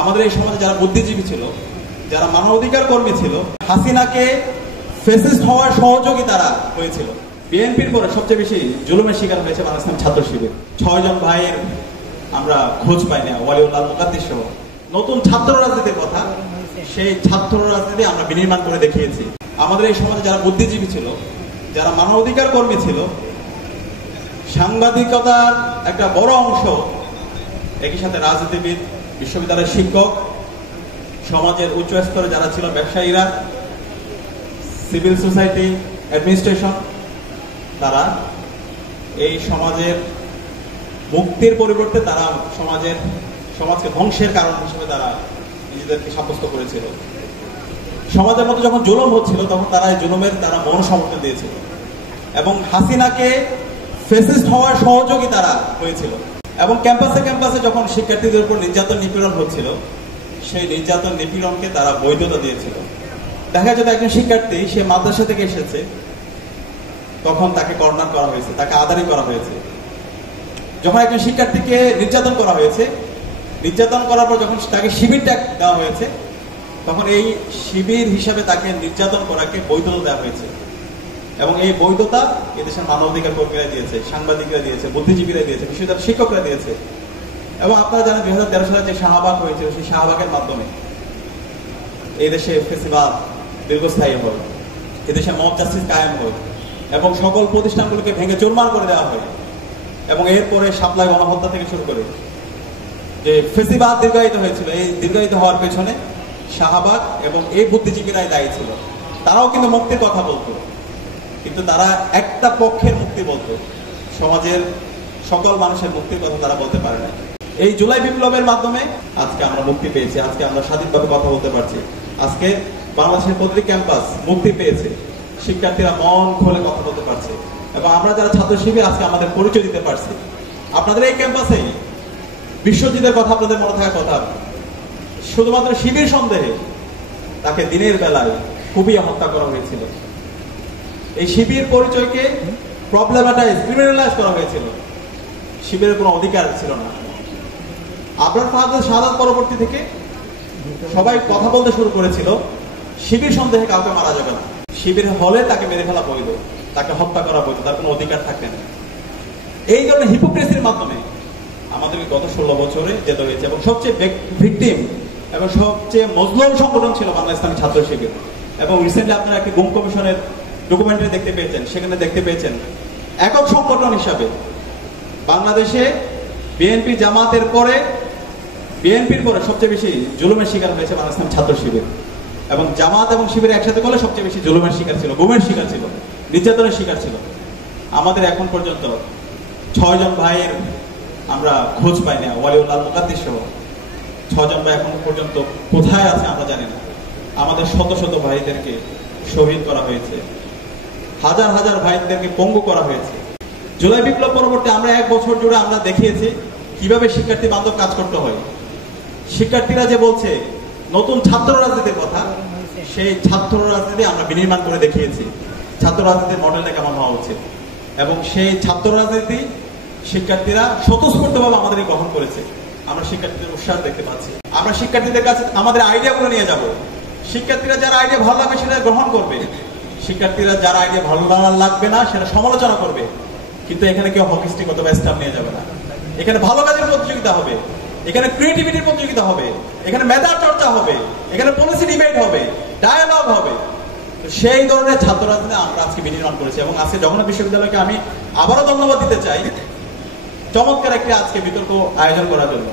আমাদের এই সমাজে যারা বুদ্ধিজীবী ছিল, যারা মানবাধিকার কর্মী ছিল, হাসিনাকে ফ্যাসিস্ট হওয়ার সহযোগী তারা হয়েছিল। বিএনপির পরে সবচেয়ে বেশি জুলুমের শিকার হয়েছে বাংলাদেশ ছাত্র শিবির। 6 জন ভাইয়ের আমরা খোঁজ পাই না, ওয়ালিউল্লাহ মুকাদ্দিস সহ। নতুন ছাত্র রাজনীতির কথা, সেই ছাত্র রাজনীতি আমরা বিনির্মাণ করে দেখিয়েছি। আমাদের এই সমাজে যারা বুদ্ধিজীবী ছিল, যারা মানবাধিকার কর্মী ছিল, সাংবাদিকতার একটা বড় অংশ, একই সাথে রাজনীতিবিদ, বিশ্ববিদ্যালয়ের শিক্ষক, সমাজের উচ্চ স্তরে যারা ছিল, ব্যবসায়ীরা, সিভিল সোসাইটি, অ্যাডমিনিস্ট্রেশন, তারা এই সমাজের মুক্তির পরিবর্তে তারা সমাজকে ধ্বংসের কারণ হিসেবে তারা নিজেদেরকে সাব্যস্ত করেছিল। সমাজের মধ্যে যখন জুলুম হচ্ছিল তখন তারা এই জুলুমের তারা মনোসমর্থন দিয়েছিল এবং হাসিনাকে ফ্যাসিস্ট হওয়ার সহযোগী তারা হয়েছিল। এবং ক্যাম্পাসে যখন শিক্ষার্থীদের উপর নির্যাতন নিপীড়ন হচ্ছিল, সেই নির্যাতন নিপীড়নকে তারা বৈধতা দিয়েছিল। দেখা যেত একজন শিক্ষার্থী, সে মাদ্রাসা থেকে এসেছে, তখন তাকে কর্নার করা হয়েছে, তাকে আদারি করা হয়েছে। যখন একজন শিক্ষার্থীকে নির্যাতন করা হয়েছে, নির্যাতন করার পর যখন তাকে শিবির ট্যাগ দেওয়া হয়েছে, তখন এই শিবির হিসাবে তাকে নির্যাতন করাকে বৈধতা দেওয়া হয়েছে। এবং এই বৈধতা এদেশের মানবাধিকার কর্মীরা দিয়েছে, সাংবাদিকরা দিয়েছে, বুদ্ধিজীবীরা দিয়েছে, বিশ্ববিদ্যালয়ের শিক্ষকরা দিয়েছে। এবং আপনারা জানেন 2013 সালে যে শাহবাগ হয়েছিল, সেই শাহবাগের মাধ্যমে এই দেশে ফেসিবাদ দীর্ঘস্থায়ী হয়, এদেশে মব জাস্টিস কায়েম হয় এবং সকল প্রতিষ্ঠানগুলোকে ভেঙে চুরমার করে দেওয়া হয়। এবং এরপরে শাপলা গণহত্যা থেকে শুরু করে যে ফেসিবাদ দীর্ঘায়িত হয়েছিল, এই দীর্ঘায়িত হওয়ার পেছনে শাহবাগ এবং এই বুদ্ধিজীবীরাই দায়ী ছিল। তারাও কিন্তু মুক্তির কথা বলতো, কিন্তু তারা একটা পক্ষের মুক্তি বলতো, সমাজের সকল মানুষের মুক্তির কথা তারা বলতে পারে না। এই জুলাই বিপ্লবের মাধ্যমে আজকে আমরা মুক্তি পেয়েছি, আজকে আমরা স্বাধীনভাবে কথা বলতে পারছি, আজকে বাংলাদেশের প্রতিটি ক্যাম্পাস মুক্তি পেয়েছে, শিক্ষার্থীরা মন খুলে কথা বলতে পারছে এবং আমরা যারা ছাত্র শিবির আজকে আমাদের পরিচয় দিতে পারছি। আপনাদের এই ক্যাম্পাসেই বিশ্বজিতের কথা আপনাদের মনে থাকার কথা, শুধুমাত্র শিবির সন্দেহে তাকে দিনের বেলায় খুবই হত্যা করা হয়েছিল। এই শিবির পরিচয়কে প্রবলেমাটাইজ, ক্রিমিনালাইজ করা হয়েছিল। শিবিরের কোনো অধিকার ছিল না। আবরার ফাহাদের শাহাদাত পরবর্তী থেকে সবাই কথা বলতে শুরু করেছিল, শিবির সন্দেহে কাউকে মারা যাবে না, শিবির হলে তাকে মেরে ফেলা বৈধ, তাকে হত্যা করা বৈধ, তার কোনো অধিকার থাকবে না। এই ধরনের হিপোক্রেসির মাধ্যমে আমাদেরকে গত 16 বছরে যেতে হয়েছে। এবং সবচেয়ে ভিকটিম এবং সবচেয়ে মজলুম সংগঠন ছিল বাংলা ইসলামী ছাত্র শিবির। এবং রিসেন্টলি আপনারা একটি গুম কমিশনের ডকুমেন্টারি দেখতে পেয়েছেন, সেখানে দেখতে পেয়েছেন একক সংগঠন হিসাবে বাংলাদেশে বিএনপি জামাতের পরে, বিএনপির পরে সবচেয়ে বেশি জুলুমের শিকার হয়েছে বাংলা ইসলামী ছাত্র শিবির। এবং জামাত এবং শিবির একসাথে করলে সবচেয়ে বেশি জুলুমের শিকার ছিল, গুমের শিকার ছিল, নির্যাতনের শিকার ছিল। আমাদের এখন পর্যন্ত 6 জন ভাইয়ের আমরা খোঁজ পাই না, ওয়ালিউল্লাহ মুকাদ্দিস সহ। 6 জন ভাই এখন পর্যন্ত কোথায় আছে আমরা জানি না। আমাদের শত শত ভাইদেরকে শহীদ করা হয়েছে, হাজার হাজার ভাইদেরকে পঙ্গু করা হয়েছে। জুলাই বিপ্লব পরবর্তী আমরা 1 বছর জুড়ে আমরা দেখিয়েছি কিভাবে শিক্ষার্থী বান্ধব কাজ করতে হয়। শিক্ষার্থীরা যে বলছে নতুন ছাত্র রাজনীতির কথা, সেই ছাত্র রাজনীতি আমরা বিনির্মাণ করে দেখিয়েছি। ছাত্র রাজনীতির মডেলটা কেমন হওয়া উচিত, এবং সেই ছাত্র রাজনীতি শিক্ষার্থীরা স্বতঃস্ফূর্তভাবে আমাদের গ্রহণ করেছে। আমরা শিক্ষার্থীদের উৎসাহ দেখতে পাচ্ছি। আমরা শিক্ষার্থীদের কাছে আমাদের আইডিয়াগুলো নিয়ে যাব। শিক্ষার্থীরা যারা আইডিয়া ভালো লাগবে সেটা গ্রহণ করবে, শিক্ষার্থীরা যারা আইডিয়া ভালো লাগবে না সেটা সমালোচনা করবে। কিন্তু এখানে কেউ হকিস্টিক অথবা স্টাম্প নিয়ে যাবে না। এখানে ভালো কাজের প্রতিযোগিতা হবে, এখানে ক্রিয়েটিভিটির প্রতিযোগিতা হবে, এখানে মেধার চর্চা হবে, এখানে পলিসি ডিবেট হবে, ডায়ালগ হবে। সেই ধরনের ছাত্র রাজনীতি আমরা আজকে বিনির্মাণ করেছি। এবং আজকে জগন্নাথ বিশ্ববিদ্যালয়কে আমি আবারও ধন্যবাদ দিতে চাই চমৎকার একটি আজকে বিতর্ক আয়োজন করার জন্য।